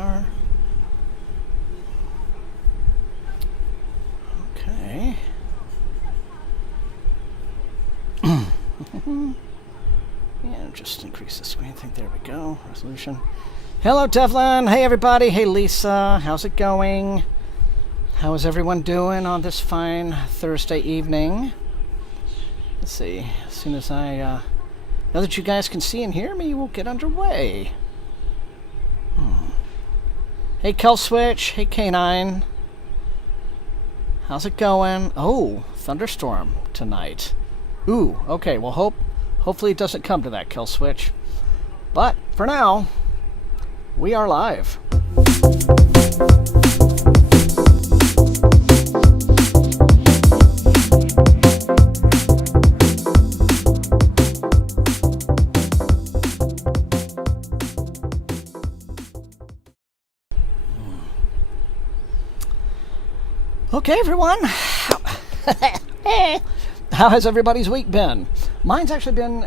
are. Okay. Yeah, just increase the screen. I think there we go. Resolution. Hello, Devlin. Hey, everybody. Hey, Lisa. How's it going? How is everyone doing on this fine Thursday evening? Let's see. As soon as I, now that you guys can see and hear me, we'll get underway. Hey, Kelswitch. Hey, K9. How's it going? Oh, thunderstorm tonight. Ooh, okay. Well, hopefully it doesn't come to that, Kelswitch. But for now, we are live. Okay, everyone. How has everybody's week been? Mine's actually been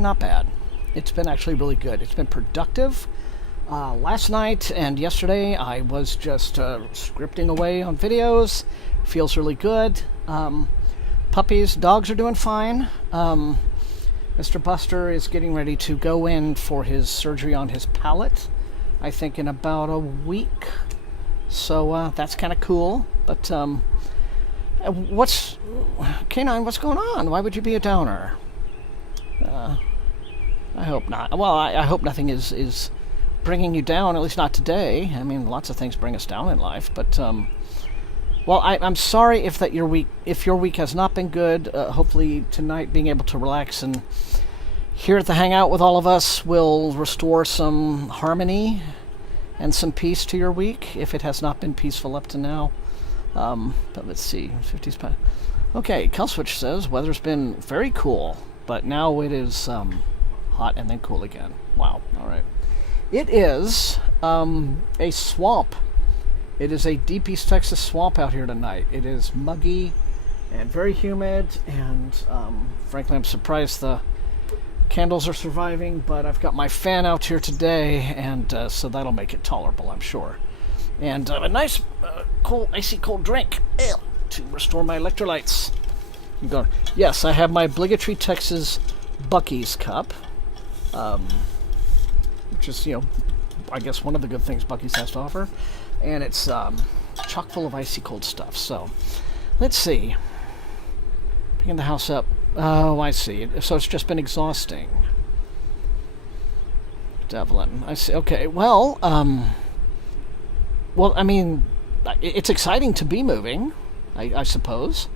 not bad. It's been actually really good. It's been productive. Last night and yesterday, I was just scripting away on videos. Feels really good. Puppies, dogs are doing fine. Mr. Buster is getting ready to go in for his surgery on his palate, I think in about a week. So that's kind of cool. But K9, what's going on? Why would you be a downer? I hope not. Well, I hope nothing is bringing you down, at least not today. I mean, lots of things bring us down in life, but well, I'm sorry if your week has not been good. Hopefully tonight being able to relax and here at the Hangout with all of us will restore some harmony and some peace to your week, if it has not been peaceful up to now. But let's see, 50's past. Okay, Kelswitch says, weather's been very cool, but now it is hot and then cool again. Wow, alright. It is a swamp. It is a deep East Texas swamp out here tonight. It is muggy and very humid, and frankly, I'm surprised the candles are surviving, but I've got my fan out here today, and so that'll make it tolerable, I'm sure. And a nice, cool, icy cold drink to restore my electrolytes. Yes, I have my obligatory Texas Buc-ee's cup, which is, I guess one of the good things Buc-ee's has to offer. And it's chock full of icy cold stuff. So, let's see. Picking the house up. Oh, I see. So it's just been exhausting. Devlin, I see. Okay, well, I mean, it's exciting to be moving, I suppose.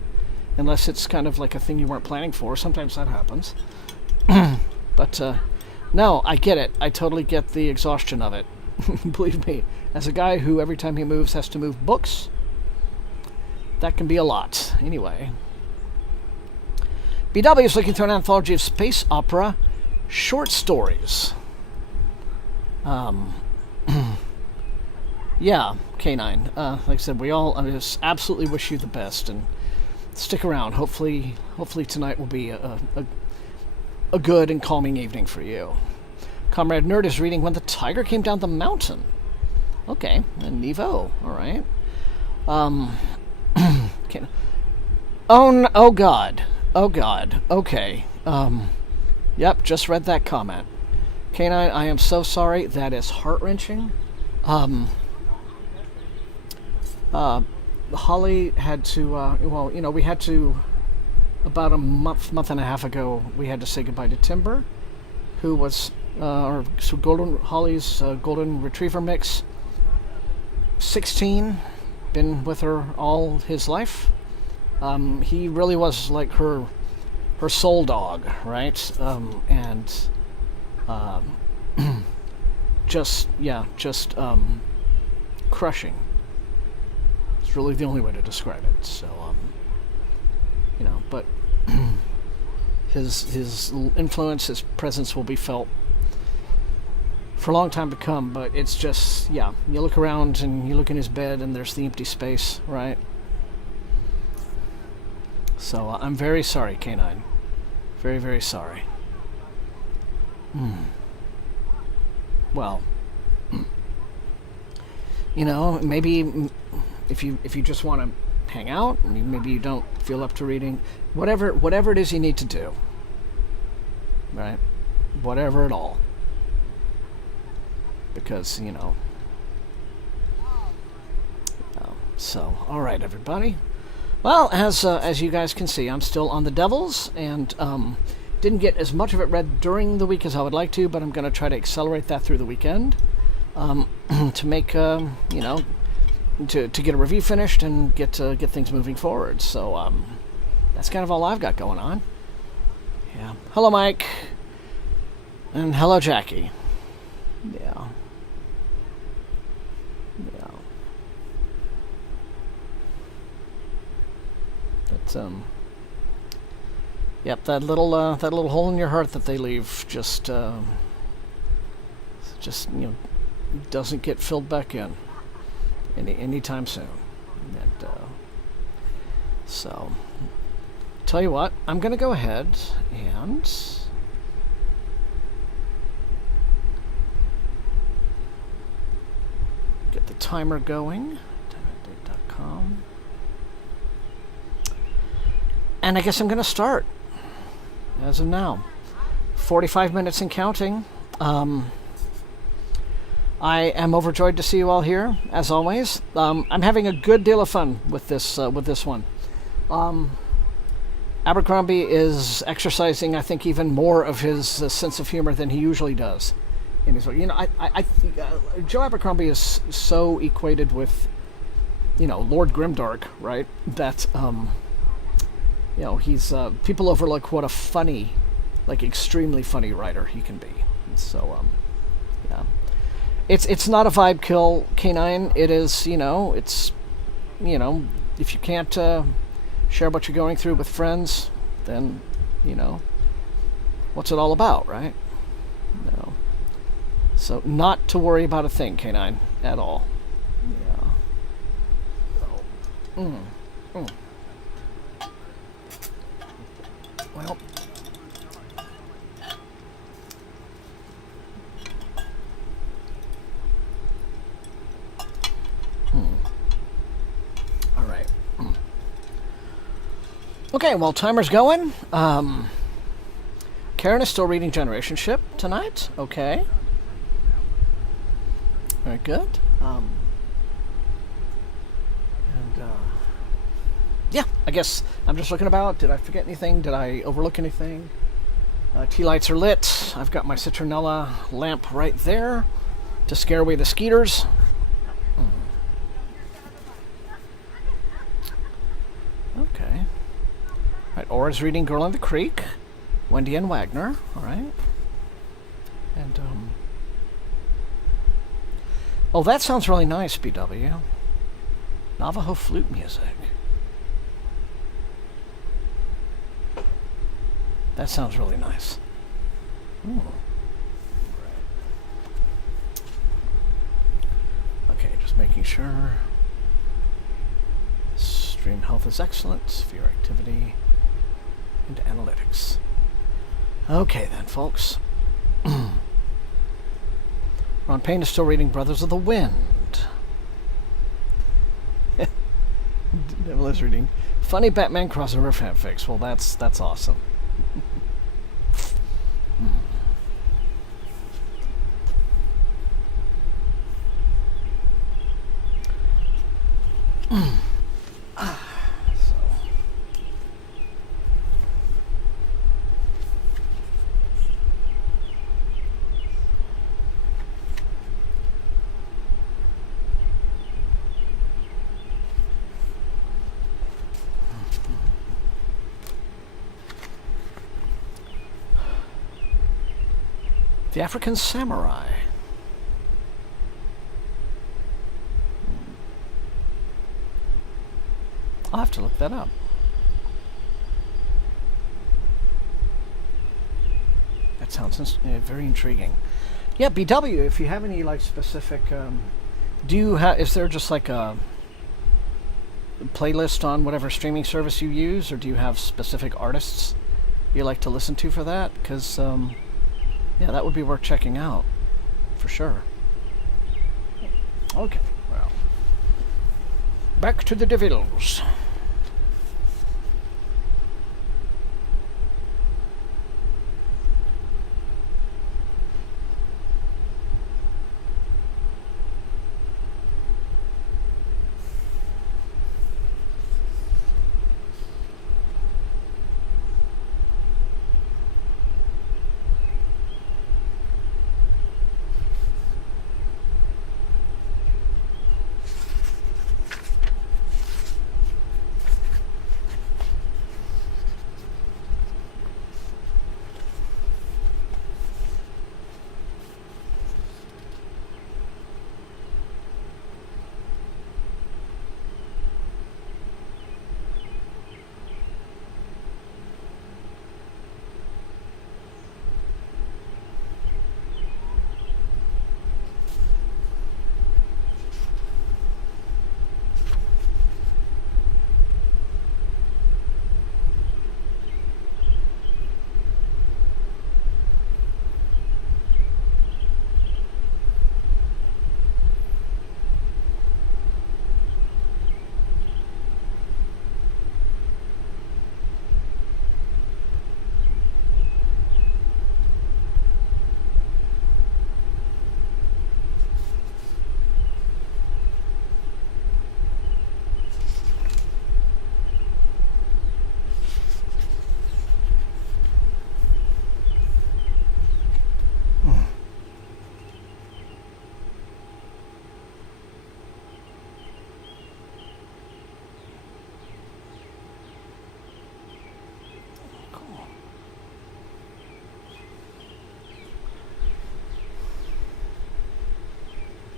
Unless it's kind of like a thing you weren't planning for. Sometimes that happens. But, no, I get it. I totally get the exhaustion of it. Believe me. As a guy who every time he moves has to move books, that can be a lot. Anyway. BW is looking through an anthology of space opera short stories. Yeah, K9. Like I said, we all just absolutely wish you the best, and stick around. Hopefully tonight will be a good and calming evening for you. Comrade Nerd is reading When the Tiger Came Down the Mountain. Okay, and Nevo. All right. Oh God. Okay. Yep, just read that comment. K9, I am so sorry. That is heart-wrenching. Holly had to, we had to, about a month and a half ago, we had to say goodbye to Timber, who was, Holly's golden retriever mix, 16, been with her all his life. He really was like her soul dog, right? Just crushing. It's really the only way to describe it. So, but his influence, his presence will be felt for a long time to come. But it's just, you look around and you look in his bed and there's the empty space, right? So I'm very sorry, K9. Very, very sorry. Well, You know, maybe if you just want to hang out, maybe you don't feel up to reading, whatever it is you need to do, right? Whatever at all, because you know. So, all right, everybody. Well, as you guys can see, I'm still on the Devils, and didn't get as much of it read during the week as I would like to, but I'm going to try to accelerate that through the weekend to make you know, to get a review finished and get things moving forward. So that's kind of all I've got going on. Yeah. Hello, Mike, and hello, Jackie. Yeah. Yeah. But yep, that little hole in your heart that they leave just you know, doesn't get filled back in anytime soon. And so, tell you what, I'm gonna go ahead and get the timer going. timeupdate.com. And I guess I'm going to start, as of now. 45 minutes and counting. I am overjoyed to see you all here, as always. I'm having a good deal of fun with this one. Abercrombie is exercising, I think, even more of his sense of humor than he usually does. In his, you know, I think Joe Abercrombie is so equated with, you know, Lord Grimdark, right? That you know, he's people overlook what a funny, like extremely funny writer he can be. So yeah, it's not a vibe kill, K9. It is, you know, it's, you know, if you can't share what you're going through with friends, then, you know, what's it all about, right? No. So not to worry about a thing, K9, at all. Yeah. Well, all right. Okay, well, timer's going. Karen is still reading Generation Ship tonight. Okay. Very good. Yeah, I guess I'm just looking about. Did I forget anything? Did I overlook anything? Tea lights are lit. I've got my citronella lamp right there to scare away the skeeters. Okay. All right, Aura's reading Girl in the Creek. Wendy and Wagner. All right. And, oh, that sounds really nice, BW. Navajo flute music. That sounds really nice. Ooh. Okay, just making sure. Stream health is excellent. Viewer activity and analytics. Okay then, folks. Ron Payne is still reading Brothers of the Wind. Devil is reading funny Batman crossover fanfics. Well, that's awesome. The African Samurai. I'll have to look that up. That sounds very intriguing. Yeah, BW, if you have any like specific, do you have? Is there just like a playlist on whatever streaming service you use, or do you have specific artists you like to listen to for that? Because yeah, that would be worth checking out for sure. Okay, well. Back to the devils.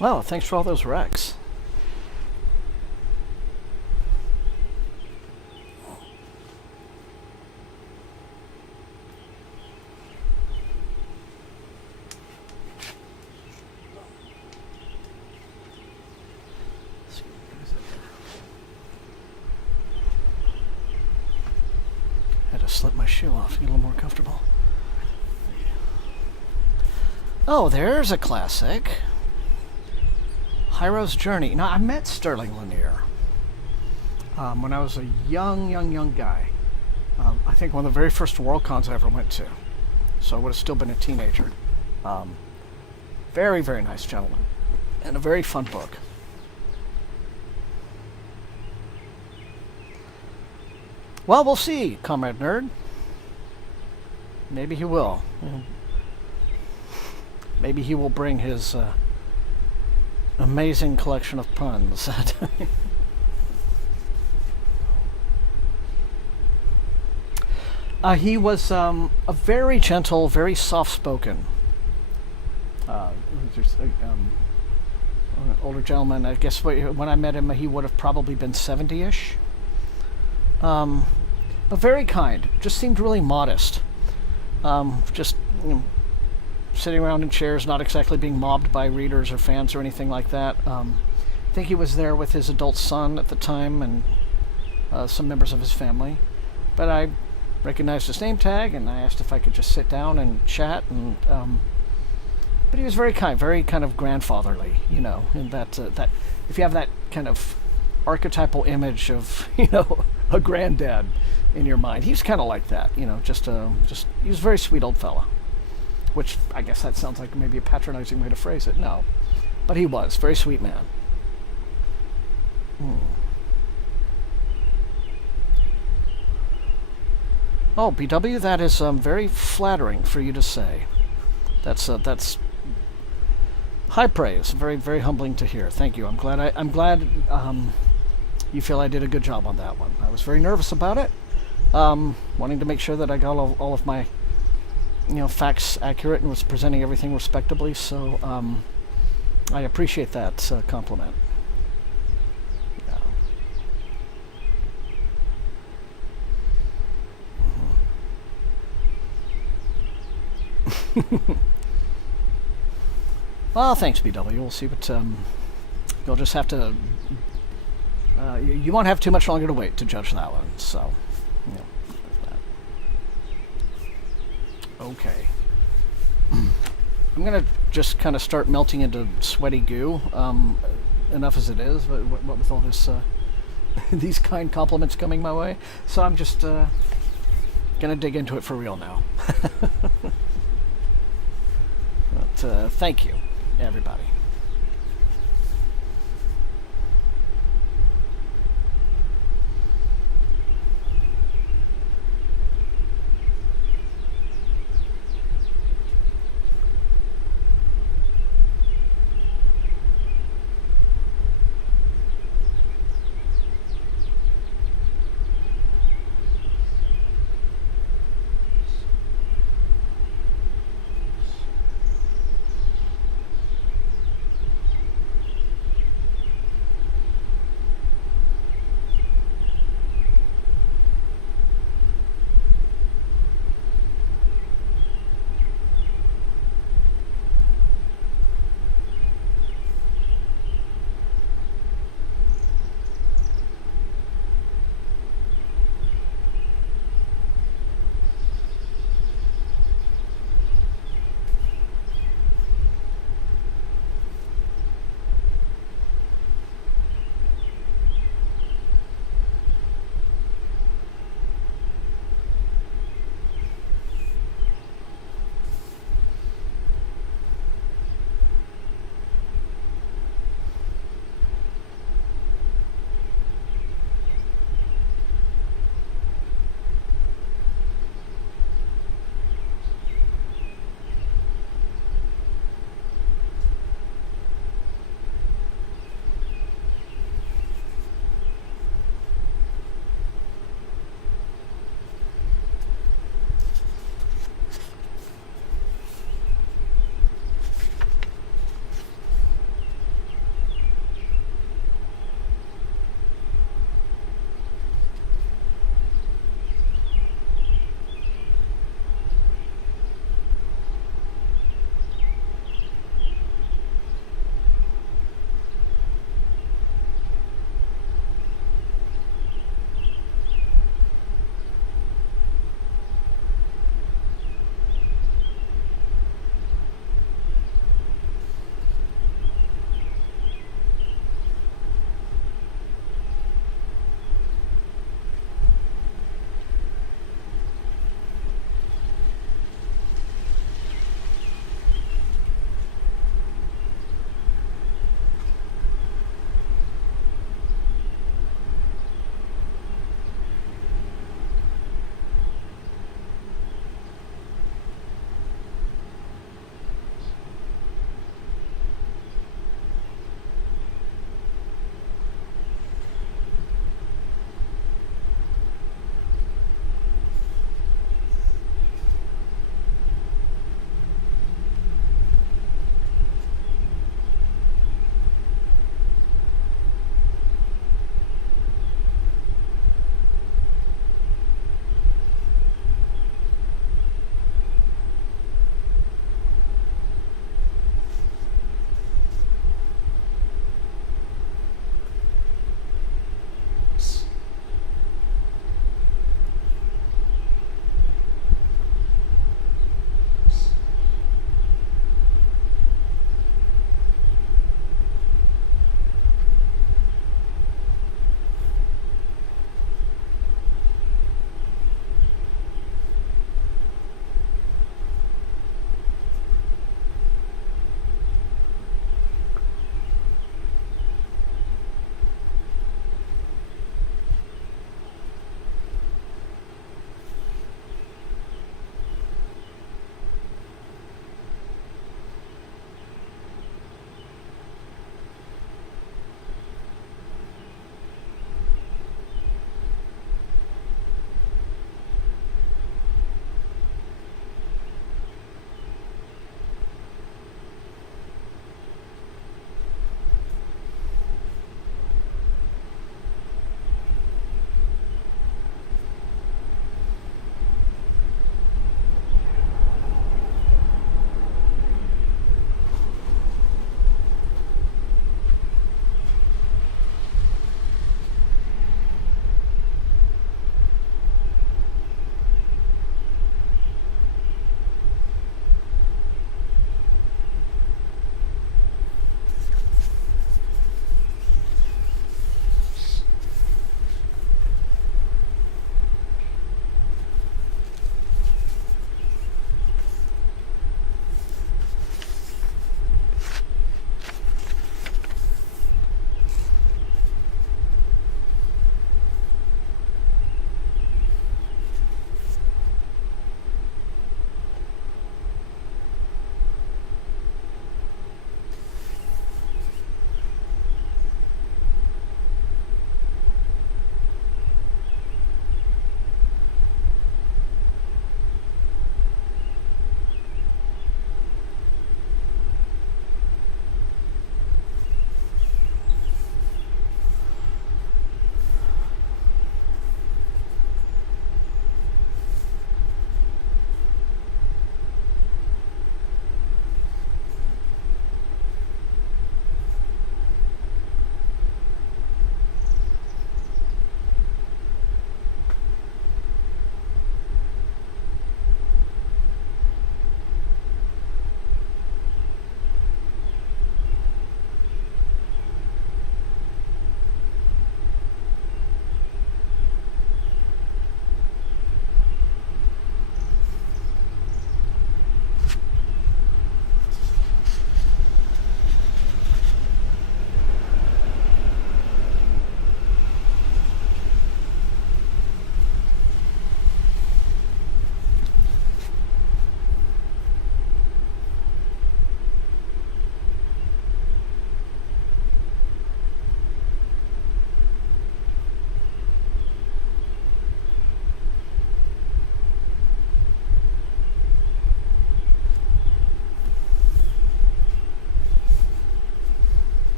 Oh, thanks for all those wrecks. Had to slip my shoe off to get a little more comfortable. Oh, there's a classic. Hyro's Journey. Now, I met Sterling Lanier when I was a young guy. I think one of the very first Worldcons I ever went to. So I would have still been a teenager. Very, very nice gentleman. And a very fun book. Well, we'll see, Comrade Nerd. Maybe he will. Maybe he will bring his amazing collection of puns. He was a very gentle, very soft-spoken older gentleman. I guess when I met him, he would have probably been 70-ish. But very kind. Just seemed really modest. Just sitting around in chairs, not exactly being mobbed by readers or fans or anything like that. I think he was there with his adult son at the time and some members of his family. But I recognized his name tag, and I asked if I could just sit down and chat. And but he was very kind of grandfatherly, you know, in that if you have that kind of archetypal image of, you know, a granddad in your mind, he was kind of like that, you know, just he was a very sweet old fella. Which I guess that sounds like maybe a patronizing way to phrase it. No, but he was very sweet man. Oh, BW, that is very flattering for you to say. That's high praise. Very, very humbling to hear. Thank you. I'm glad you feel I did a good job on that one. I was very nervous about it, wanting to make sure that I got all of my, you know, facts accurate and was presenting everything respectably. So I appreciate that compliment. Well, thanks, BW. We'll see what you'll just have to. You won't have too much longer to wait to judge that one. So, you know, okay. I'm gonna just kind of start melting into sweaty goo. Enough as it is. What with all this these kind compliments coming my way. So I'm just gonna dig into it for real now. But thank you, everybody.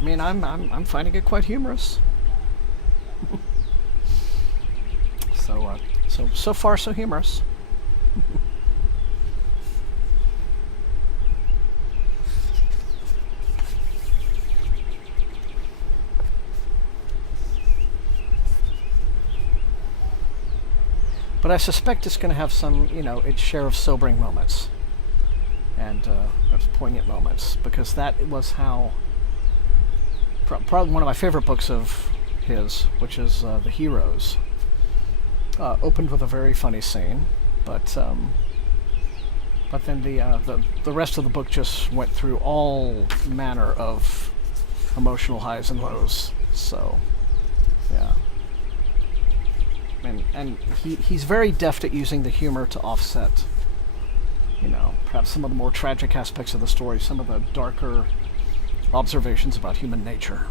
I mean, I'm finding it quite humorous. So far so humorous. But I suspect it's going to have some, its share of sobering moments and poignant moments, because that was how. Probably one of my favorite books of his, which is The Heroes, opened with a very funny scene, but then the rest of the book just went through all manner of emotional highs and lows. So, yeah. And he's very deft at using the humor to offset, perhaps some of the more tragic aspects of the story, some of the darker observations about human nature.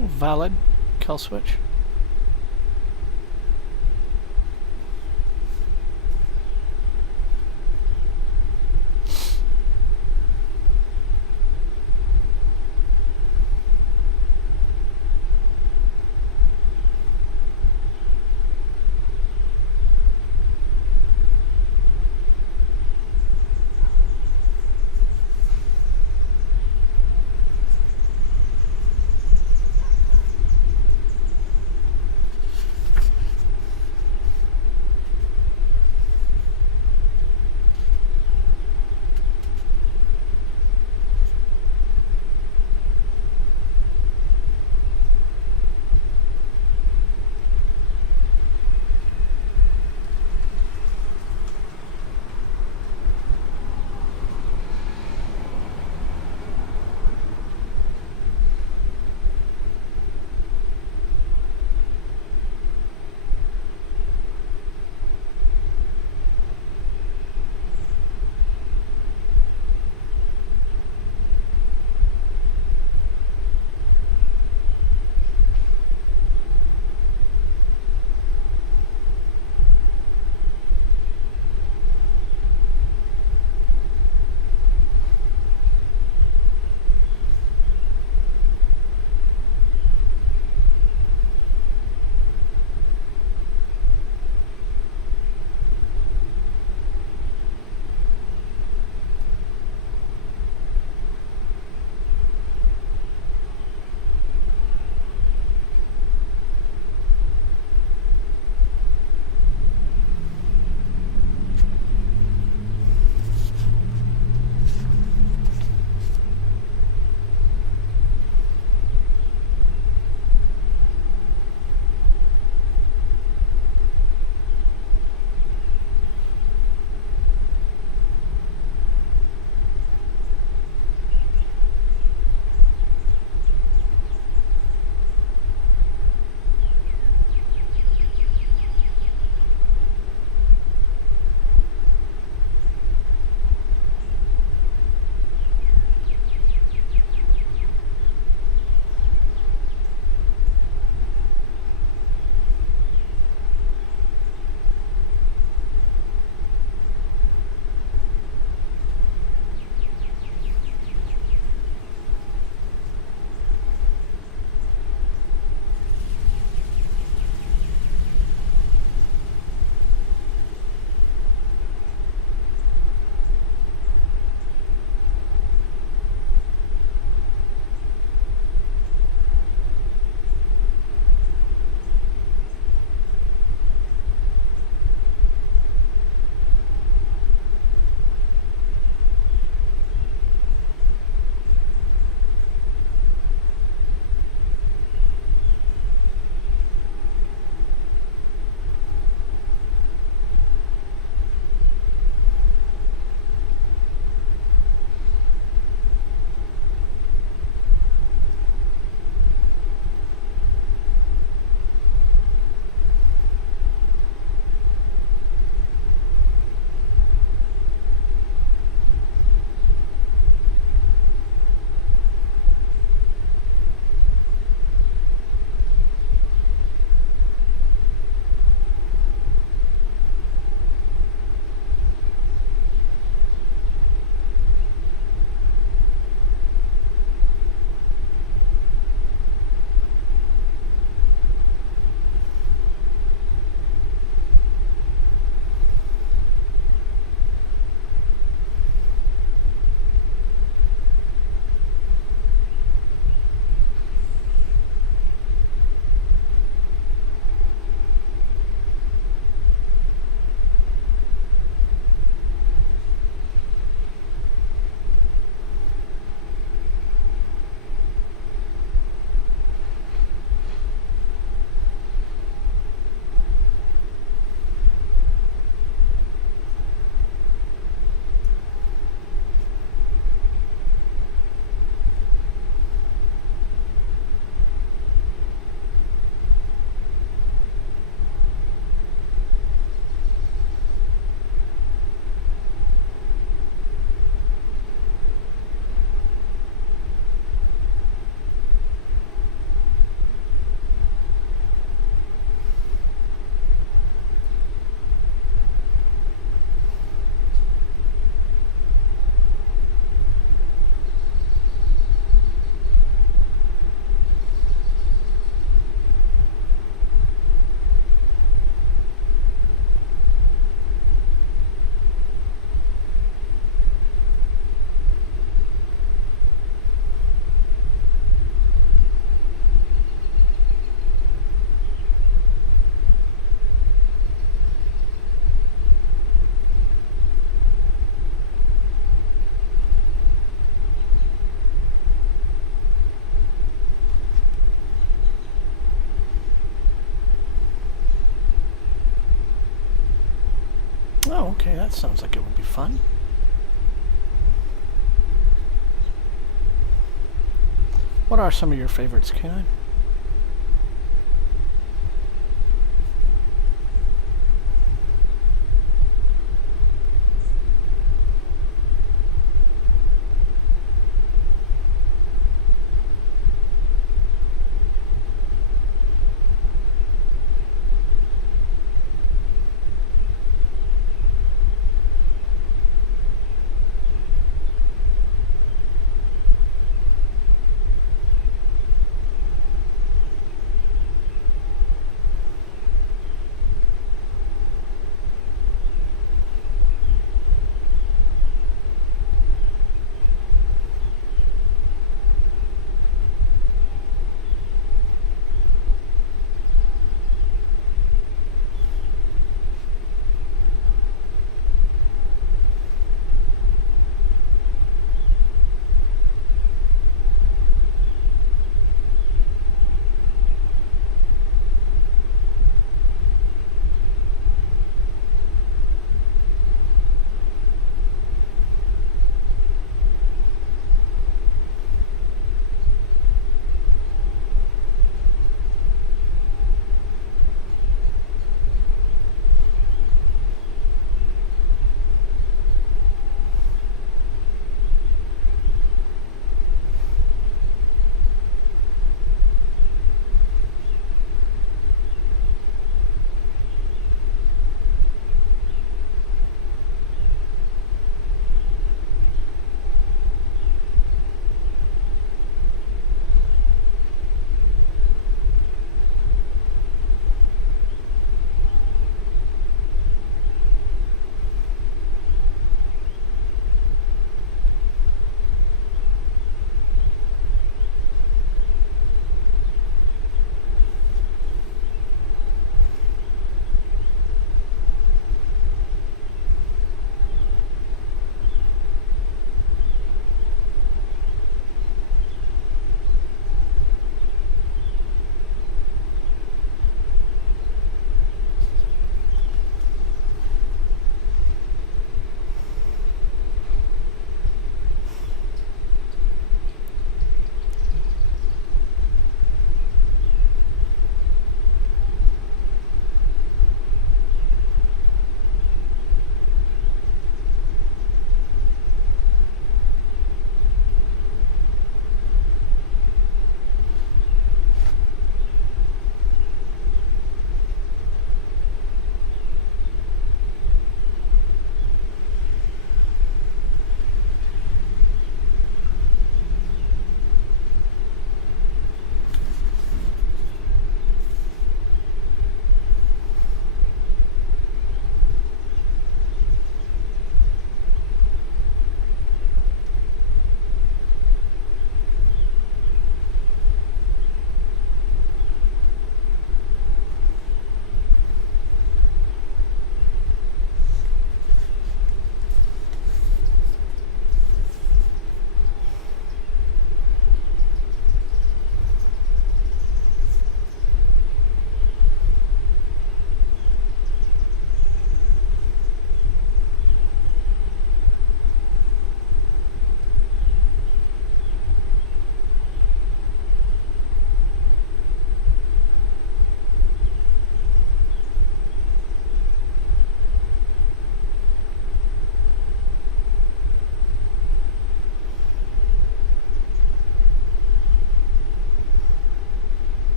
Valid. Kill switch. Okay, that sounds like it would be fun. What are some of your favorites, Canine?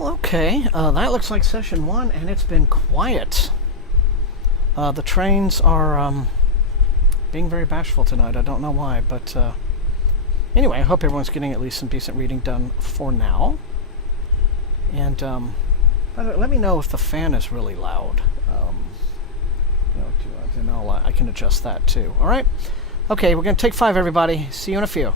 Well, okay. That looks like session 1, and it's been quiet. The trains are being very bashful tonight. I don't know why, but anyway, I hope everyone's getting at least some decent reading done for now. And by the way, let me know if the fan is really loud. I can adjust that too. All right. Okay, we're going to take 5, everybody. See you in a few.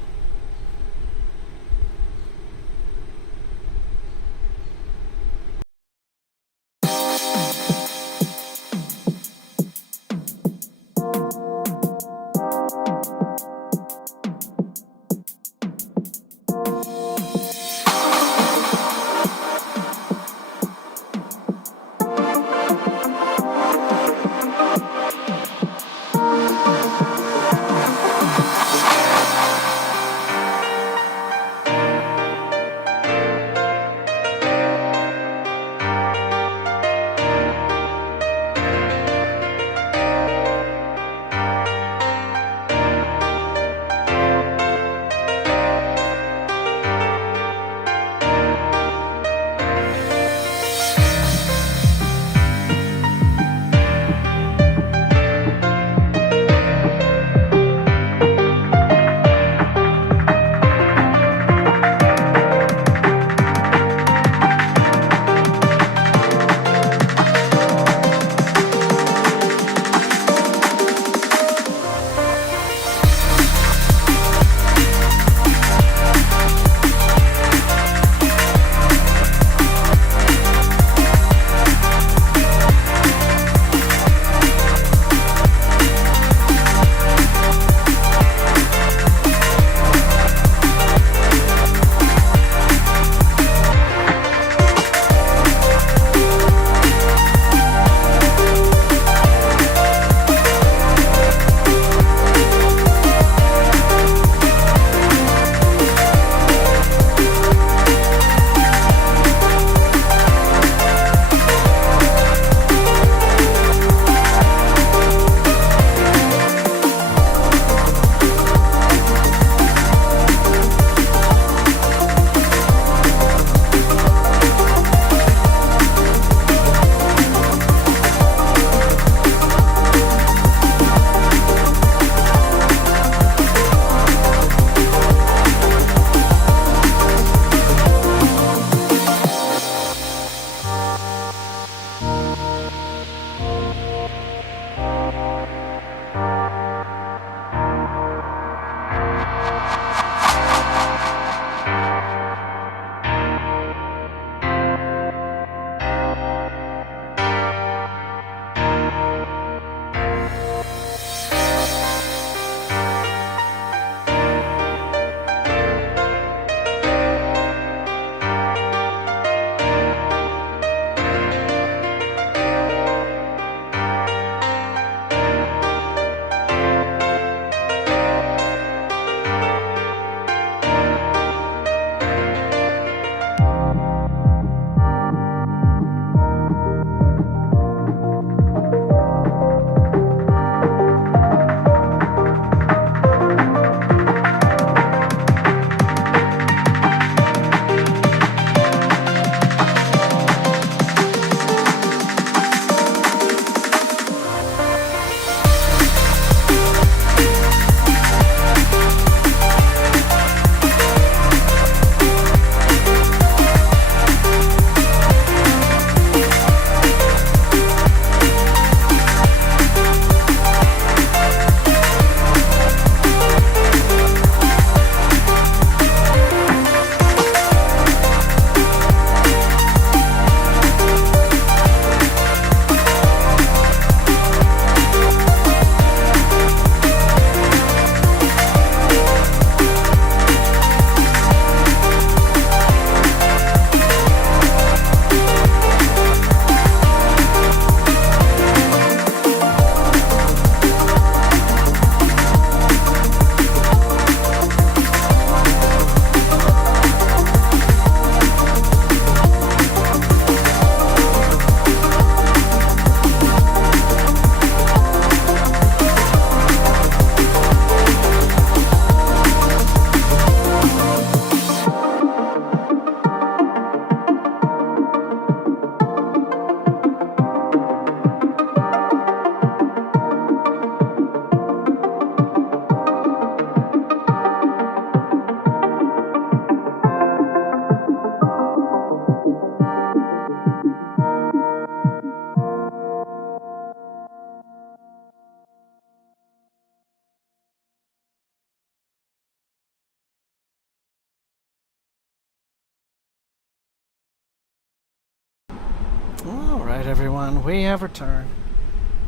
All right, everyone, we have returned.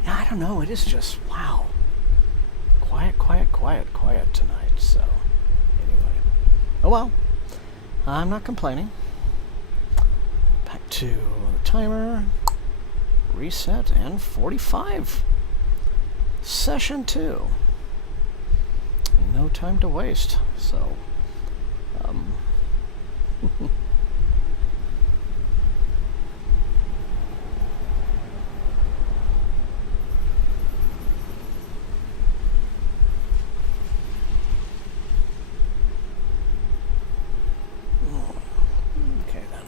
Yeah, I don't know. It is just, wow. Quiet, quiet, quiet, quiet tonight, so anyway. Oh well, I'm not complaining. Back to the timer, reset, and 45. Session 2. No time to waste, so, okay then.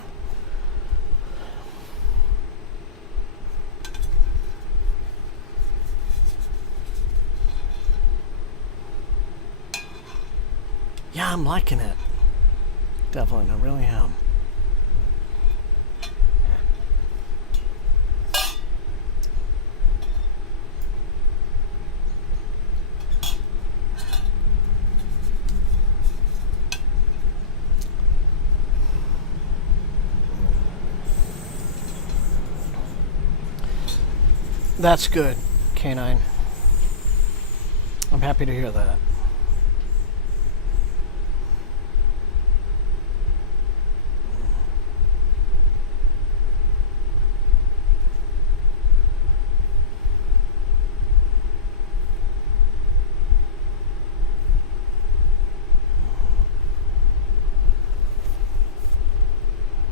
Yeah, I'm liking it. Definitely, I really am. That's good, K9. I'm happy to hear that.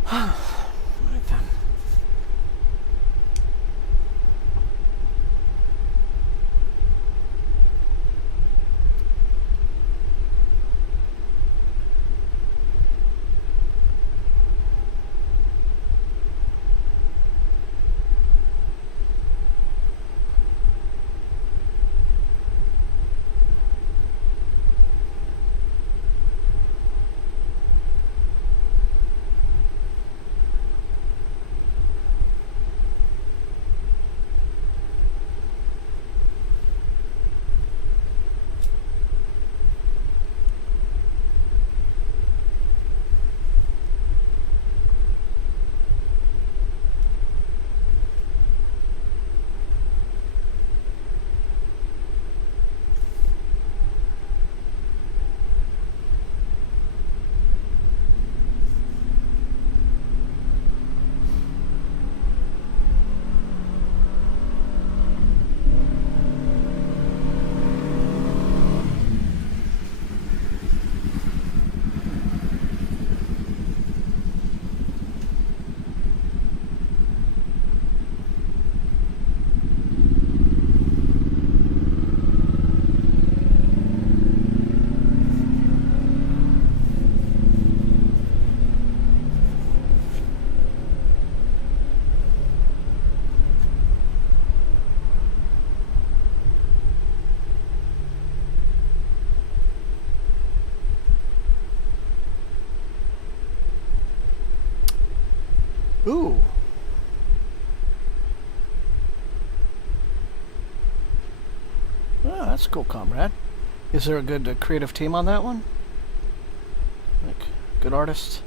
Right then. Ooh. Oh, that's cool, comrade. Is there a good creative team on that one? Like, good artists?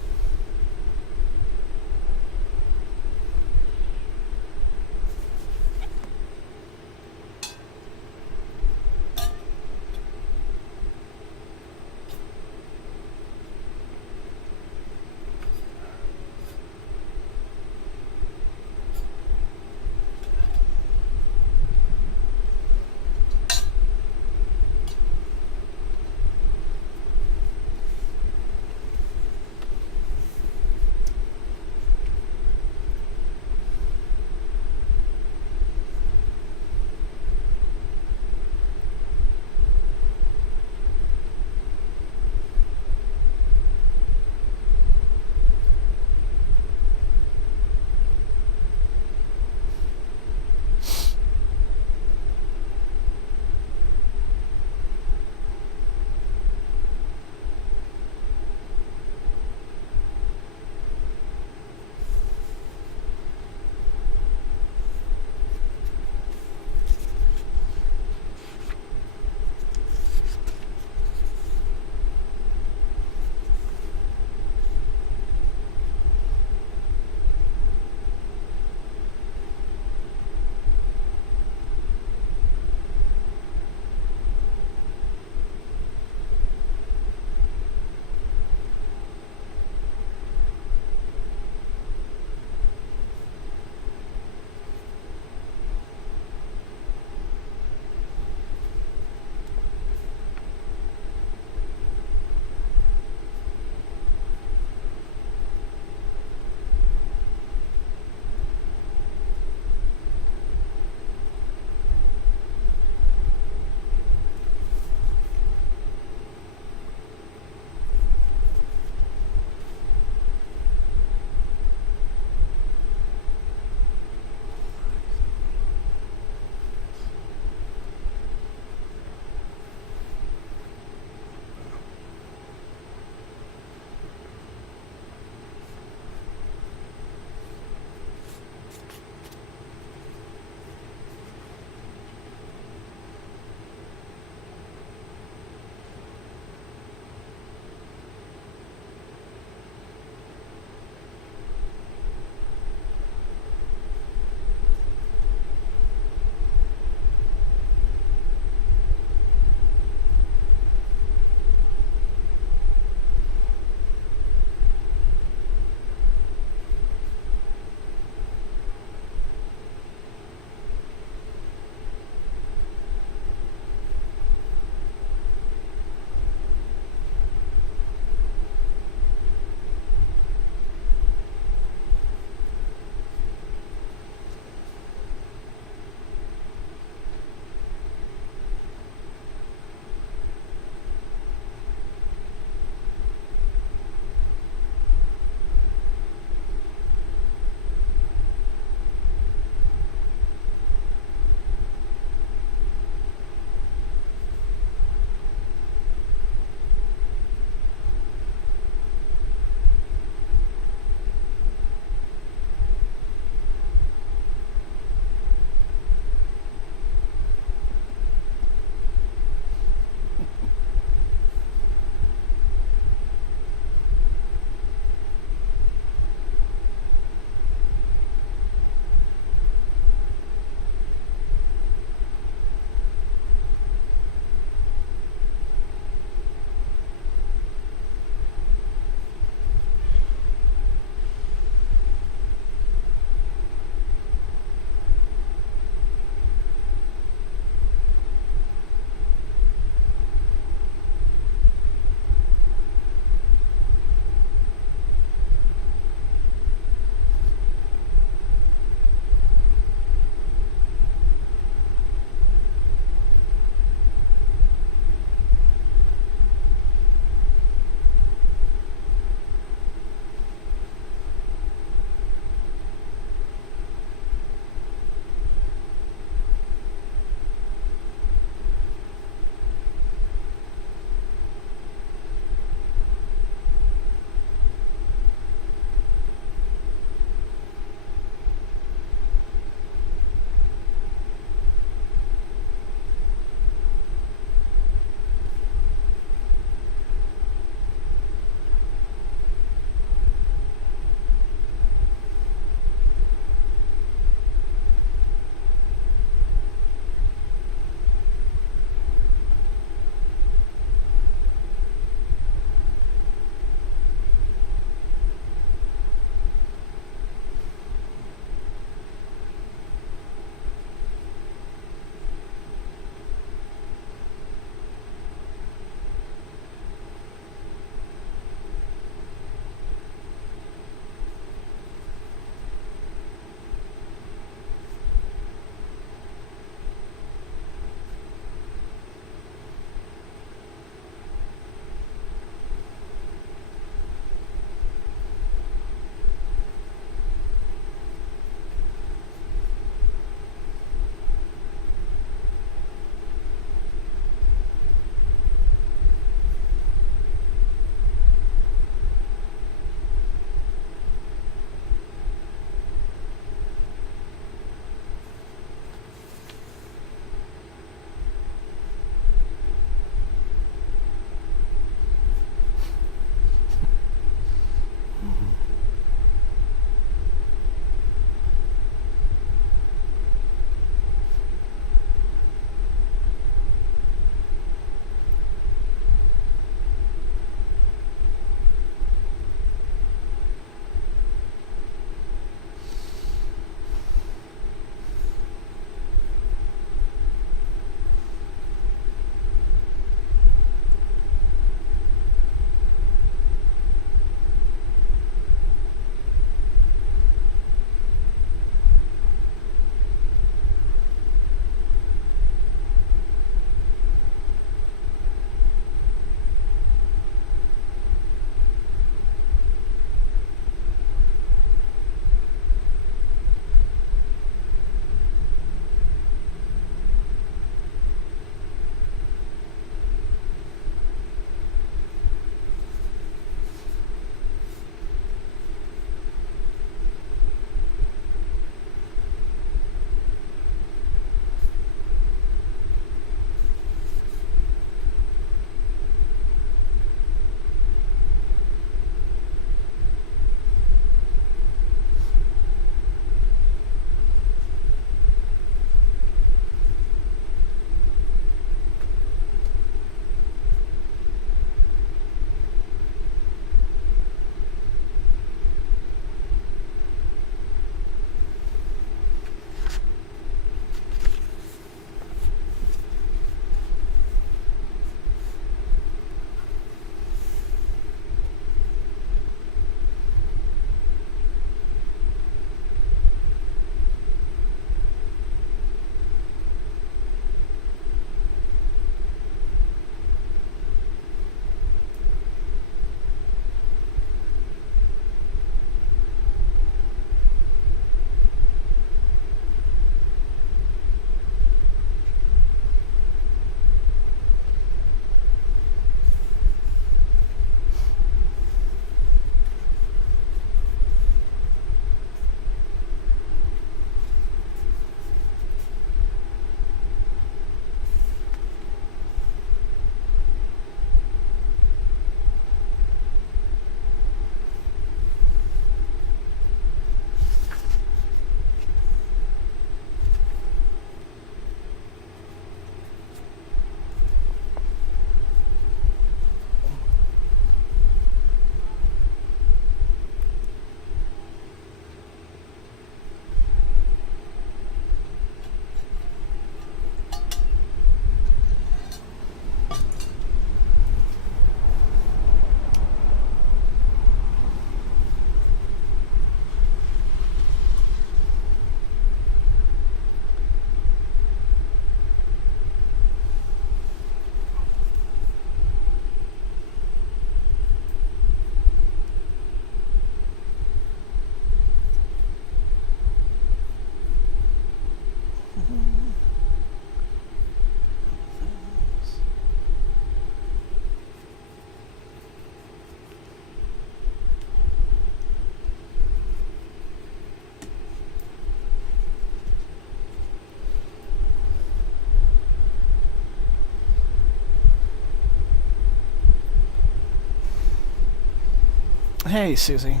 Hey, Susie.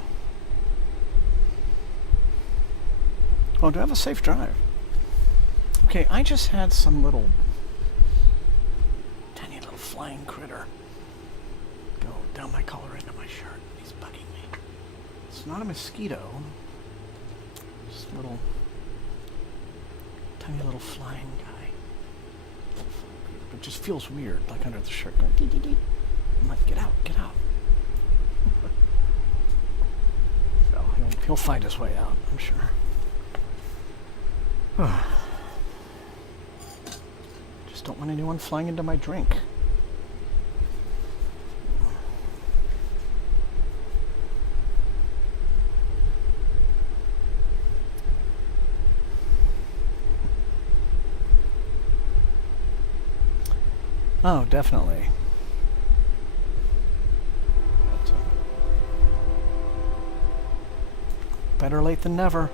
Well, do have a safe drive. Okay, I just had some little tiny little flying critter go down my collar into my shirt. He's bugging me. It's not a mosquito. Just a little tiny little flying guy. It just feels weird, like under the shirt going dee dee dee. I'm like, get out, get out. So he'll find his way out, I'm sure. Just don't want anyone flying into my drink. Oh, definitely. But, better late than never.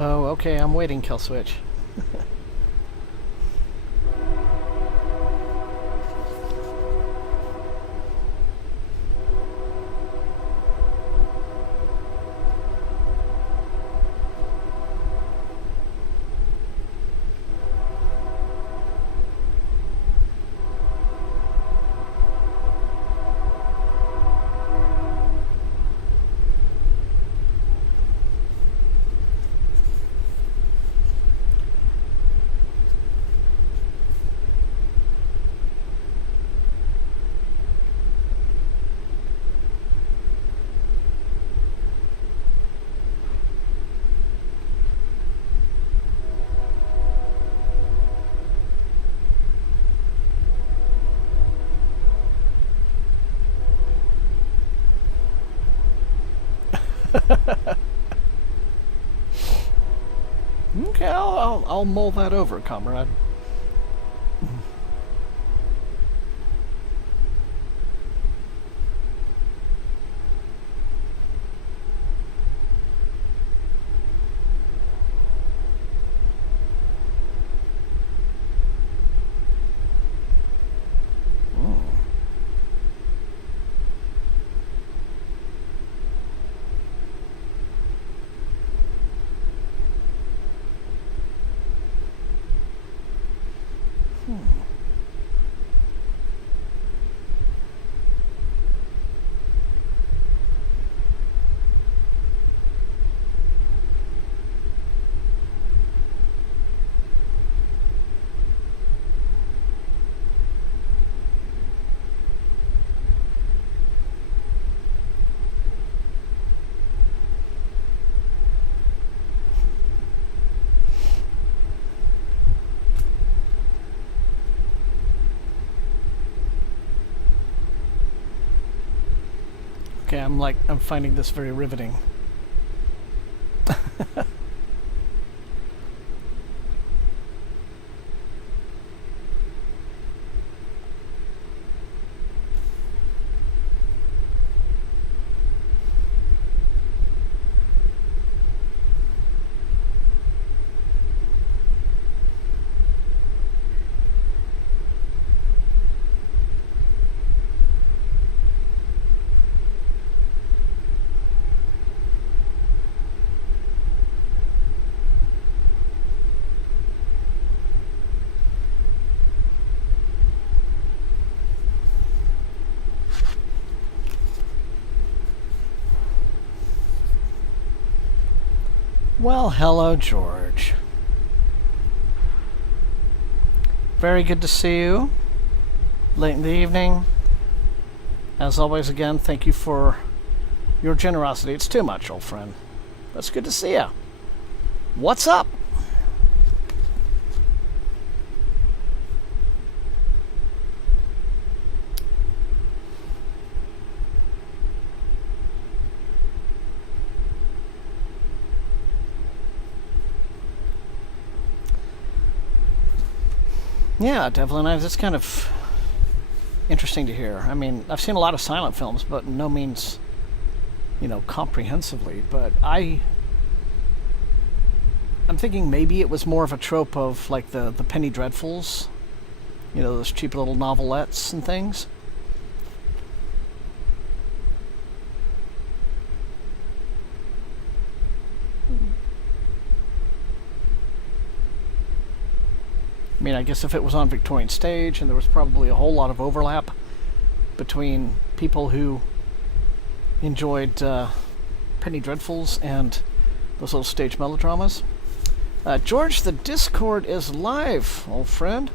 Oh, okay, I'm waiting, Kill Switch. Okay, I'll mull that over, comrade. Okay, I'm finding this very riveting. Well, hello, George. Very good to see you. Late in the evening. As always, again, thank you for your generosity. It's too much, old friend. That's good to see you. What's up? Yeah, Devlin, it's kind of interesting to hear. I mean, I've seen a lot of silent films, but no means, comprehensively. But I'm thinking maybe it was more of a trope of, like, the penny dreadfuls. Those cheap little novelettes and things. I mean, I guess if it was on Victorian stage, and there was probably a whole lot of overlap between people who enjoyed penny dreadfuls and those little stage melodramas. George, the Discord is live, old friend.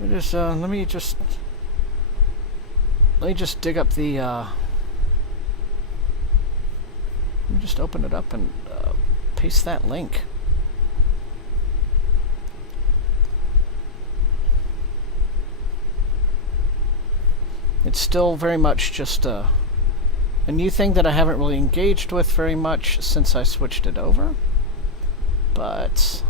Let me just dig up the. Let me just open it up and paste that link. It's still very much just a new thing that I haven't really engaged with very much since I switched it over. But so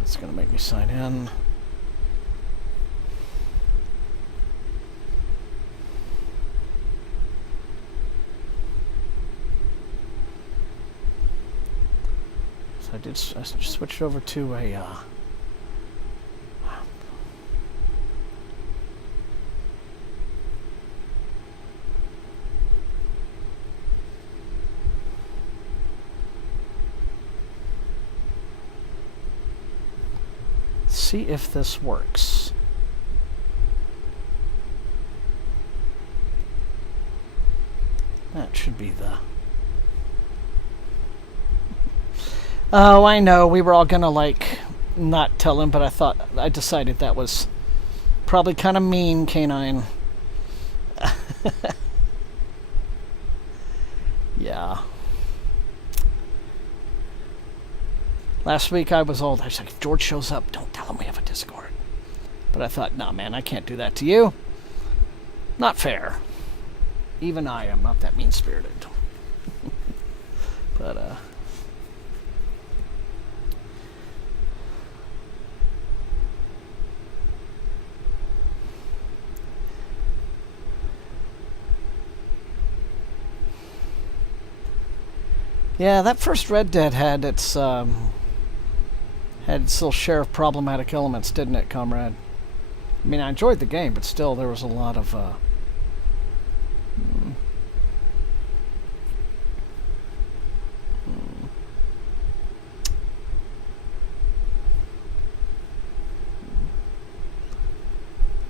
it's going to make me sign in. I just switched over to a see if this works. That should be the. Oh, I know. We were all gonna, not tell him, but I decided that was probably kind of mean, Canine. Yeah. Last week I was like, if George shows up, don't tell him we have a Discord. But I thought, nah, man, I can't do that to you. Not fair. Even I am not that mean-spirited. But, yeah, that first Red Dead had its little share of problematic elements, didn't it, comrade? I mean, I enjoyed the game, but still, there was a lot of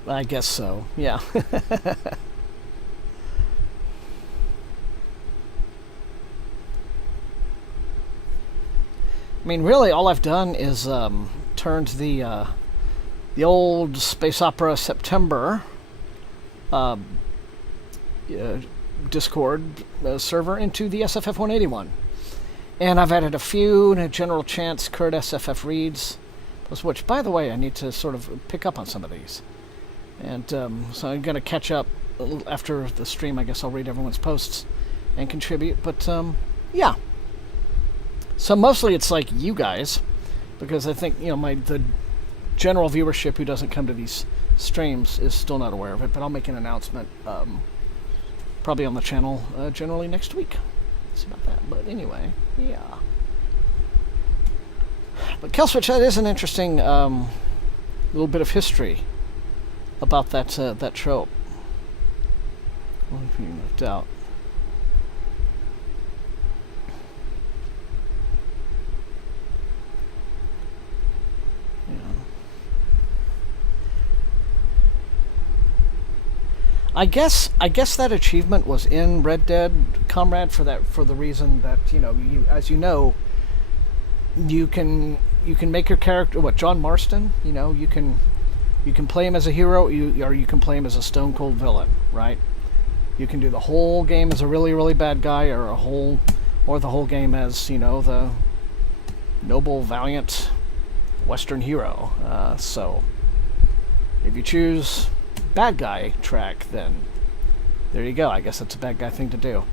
I guess so. Yeah. I mean, really, all I've done is turned the old space opera September Discord server into the SFF180 one, And I've added a few in a general chance current SFF reads, which, by the way, I need to sort of pick up on some of these. And so I'm going to catch up after the stream. I guess I'll read everyone's posts and contribute. But, yeah. So mostly it's like you guys, because I think, you know, the general viewership who doesn't come to these streams is still not aware of it. But I'll make an announcement probably on the channel generally next week. See about that. But anyway, yeah. But Killswitch, that is an interesting little bit of history about that that trope. Well, if you no doubt. Yeah. I guess that achievement was in Red Dead, Comrade, for the reason that, you know, you can make your character, John Marston, you know, you can play him as a hero, or you can play him as a stone cold villain, right? You can do the whole game as a really, really bad guy, or the whole game as, you know, the noble, valiant Western hero. So if you choose bad guy track, then there you go. I guess that's a bad guy thing to do.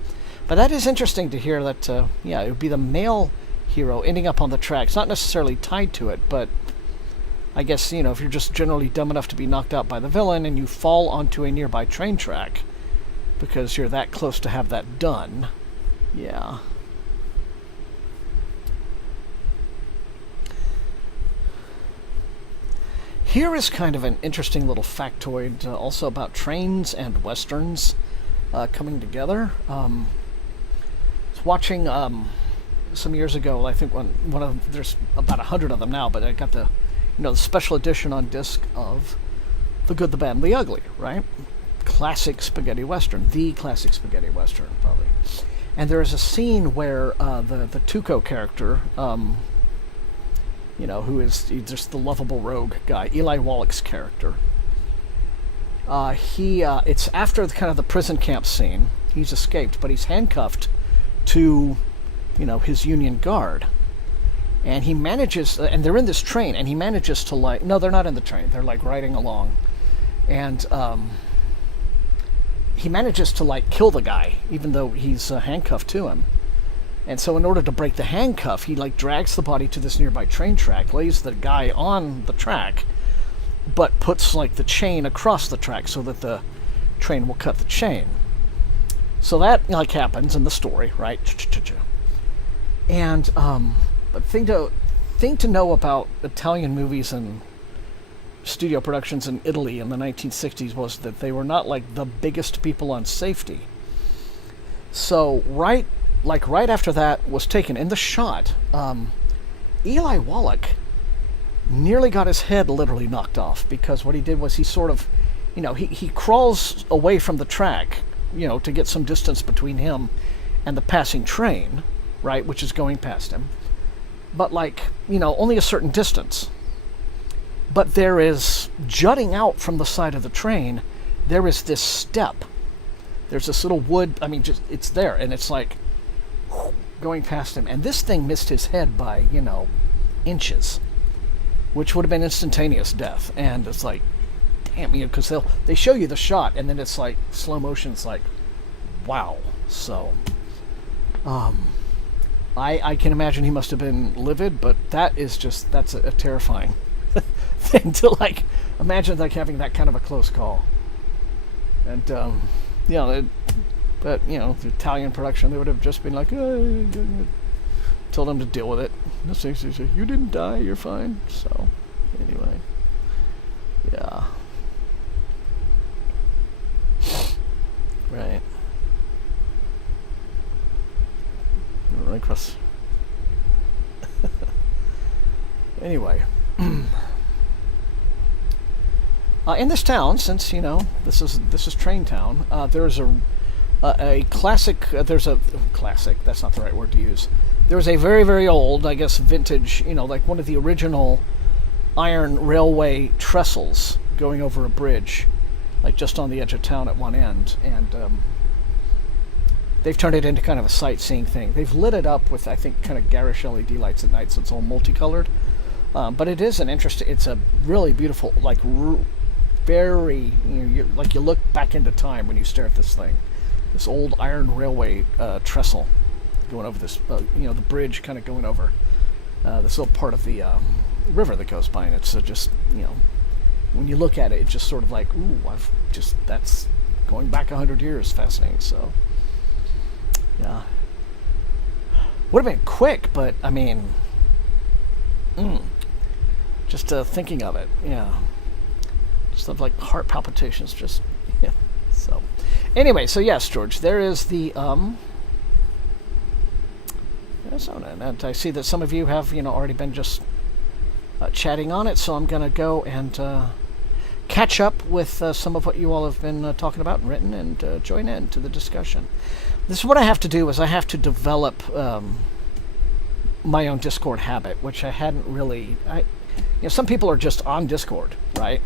But that is interesting to hear that, yeah, it would be the male hero ending up on the track. It's not necessarily tied to it, but I guess, you know, if you're just generally dumb enough to be knocked out by the villain and you fall onto a nearby train track because you're that close to have that done, yeah. Here is kind of an interesting little factoid also about trains and westerns coming together. I was watching some years ago, I think there's about 100 of them now, but I got the special edition on disc of The Good, the Bad, and the Ugly, right? Classic spaghetti western, the classic spaghetti western, probably. And there is a scene where the Tuco character, you know, who is just the lovable rogue guy, Eli Wallach's character. It's after kind of the prison camp scene. He's escaped, but he's handcuffed to, you know, his Union guard. And he manages, and they're in this train, and he manages to, like, no, they're not in the train. They're, like, riding along. And he manages to, like, kill the guy, even though he's handcuffed to him. And so in order to break the handcuff, he, like, drags the body to this nearby train track, lays the guy on the track, but puts, like, the chain across the track so that the train will cut the chain. So that, like, happens in the story, right? And but thing to know about Italian movies and studio productions in Italy in the 1960s was that they were not, like, the biggest people on safety. So right after that was taken in the shot, Eli Wallach nearly got his head literally knocked off, because what he did was he sort of, you know, he crawls away from the track, you know, to get some distance between him and the passing train, right, which is going past him. But, like, you know, only a certain distance. But there is, jutting out from the side of the train, there is this step. There's this little wood, I mean, just, it's there, and it's like, going past him. And this thing missed his head by, you know, inches, which would have been instantaneous death. And it's like, damn, you know, because they show you the shot, and then it's like, slow motion, it's like, wow. So, I can imagine he must have been livid, but that's a terrifying thing to, like, imagine, like, having that kind of a close call. And, you know, but, you know, the Italian production, they would have just been like, told him to deal with it. You didn't die, you're fine. So, anyway, yeah. Right. Right across. Anyway, in this town, since, you know, this is Train Town, there's a classic. There's a classic. That's not the right word to use. There's a very, very old, I guess, vintage, you know, like one of the original iron railway trestles going over a bridge, like just on the edge of town at one end, and they've turned it into kind of a sightseeing thing. They've lit it up with, I think, kind of garish LED lights at night, so it's all multicolored. But it is an interesting. It's a really beautiful, like very, like you look back into time when you stare at this thing. This old iron railway trestle going over this, the bridge kind of going over this little part of the river that goes by, and it's just, when you look at it, it's just sort of like, ooh, that's going back 100 years, fascinating. So, yeah, would have been quick, but I mean, just thinking of it, yeah, just have like heart palpitations, just yeah. So, anyway, so yes, George, there is the Arizona, and I see that some of you have already been just chatting on it, so I'm gonna go and catch up with some of what you all have been talking about and written, and join in to the discussion. This is what I have to do, is I have to develop my own Discord habit, which I hadn't really. Some people are just on Discord, right?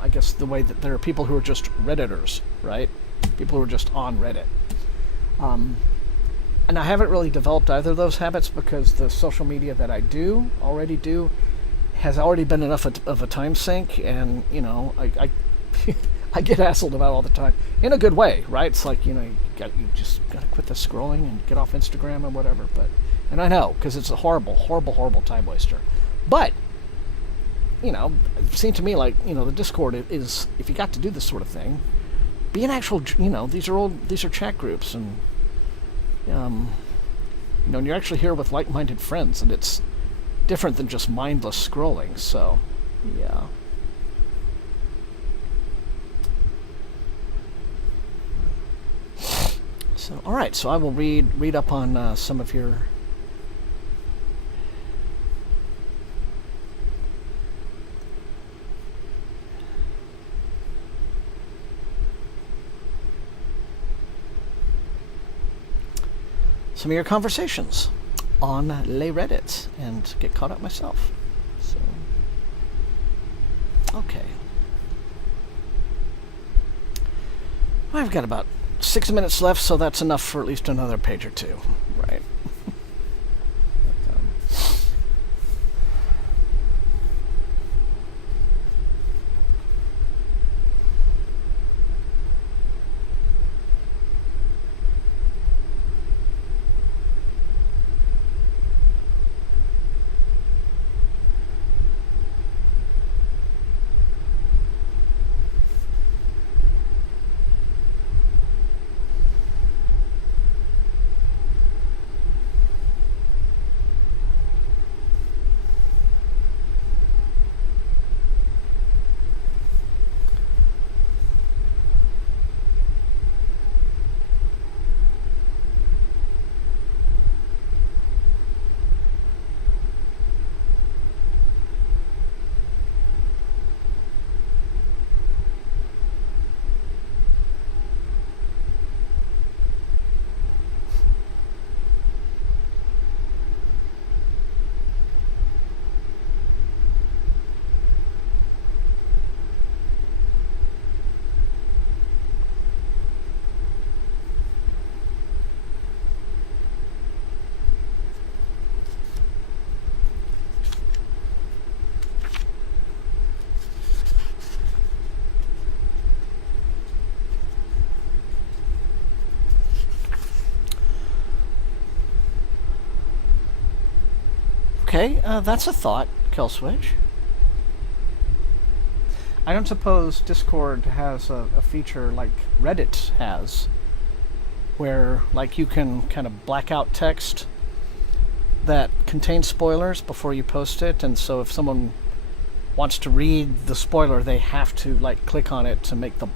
I guess the way that there are people who are just Redditors, right? People who are just on Reddit. And I haven't really developed either of those habits because the social media that I already do, has already been enough of a time sink, and I I get hassled about all the time in a good way, right? It's like you just gotta quit the scrolling and get off Instagram and whatever. And I know, because it's a horrible time waster. But it seemed to me like the Discord is, if you got to do this sort of thing, be an actual these are chat groups, and and you're actually here with like-minded friends, and it's different than just mindless scrolling. So yeah. So all right, so I will read up on some of your conversations on Les Reddits and get caught up myself. So, okay. I've got about 6 minutes left, so that's enough for at least another page or two, right? Okay, that's a thought, Killswitch. I don't suppose Discord has a feature like Reddit has, where like you can kind of black out text that contains spoilers before you post it, and so if someone wants to read the spoiler, they have to like click on it to make the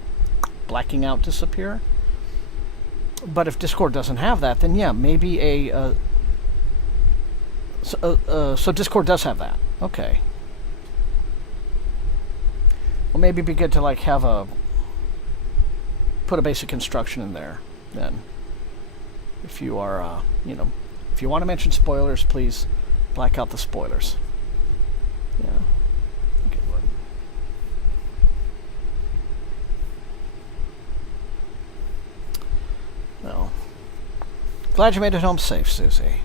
blacking out disappear. But if Discord doesn't have that, then yeah, maybe so Discord does have that. Okay. Well, maybe it'd be good to like put a basic instruction in there then. If you are, if you want to mention spoilers, please black out the spoilers. Yeah. Good one. Well, Glad you made it home safe, Susie.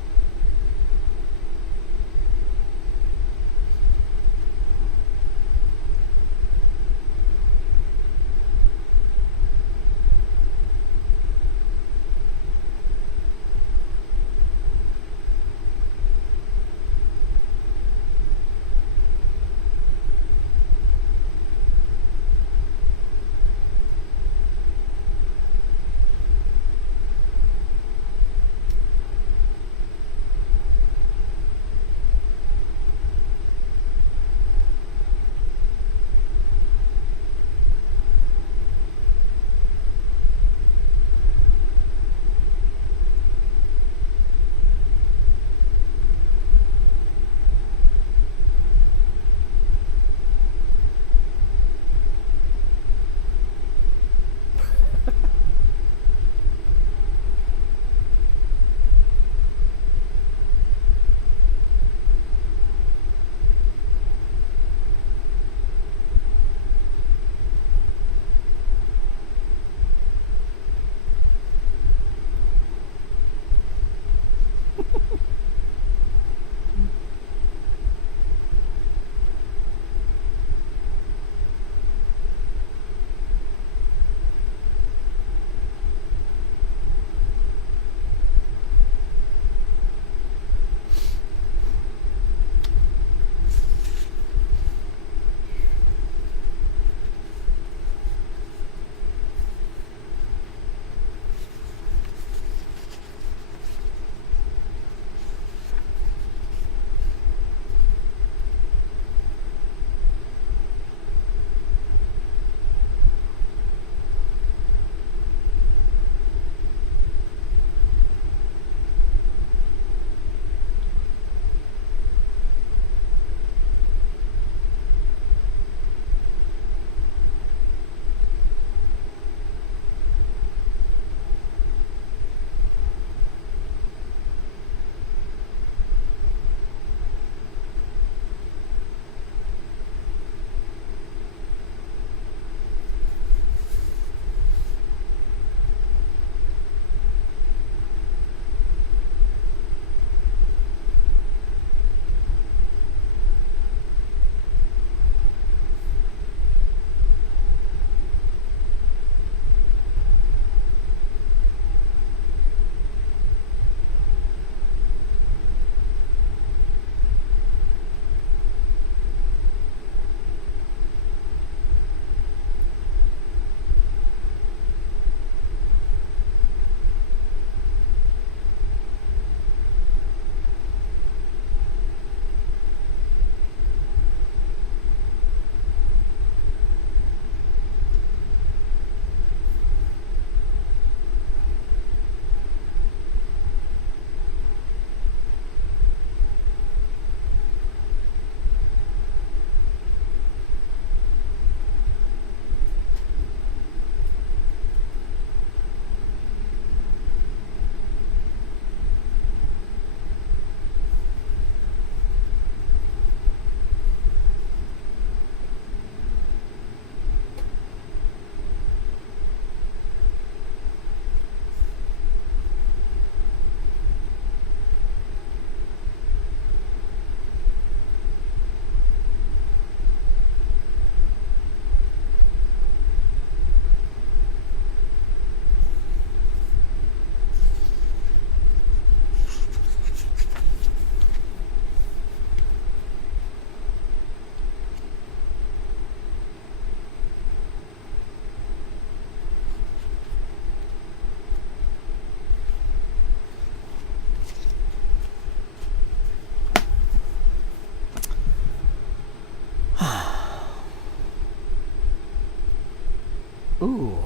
Ooh.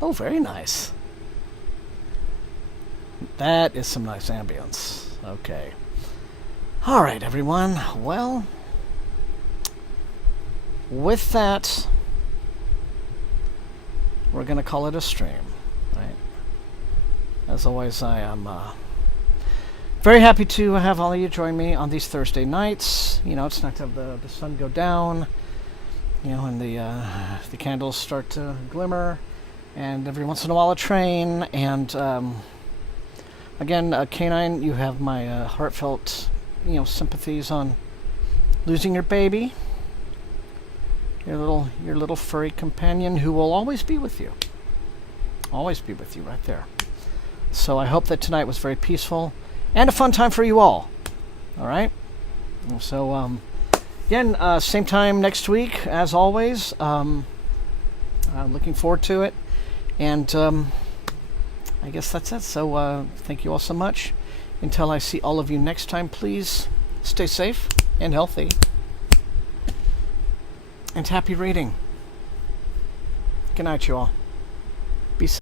Oh, very nice. That is some nice ambience. Okay. All right, everyone. Well, with that, we're going to call it a stream, right? As always, I am very happy to have all of you join me on these Thursday nights. You know, it's nice to have the sun go down, you know, and the candles start to glimmer. and every once in a while a train. And again, Canine, you have my heartfelt, sympathies on losing your baby, your little furry companion who will always be with you. Always be with you right there. So I hope that tonight was very peaceful and a fun time for you all. All right? So, again, same time next week, as always. Looking forward to it. And I guess that's it. So thank you all so much. Until I see all of you next time, please stay safe and healthy. And happy reading. Good night, you all.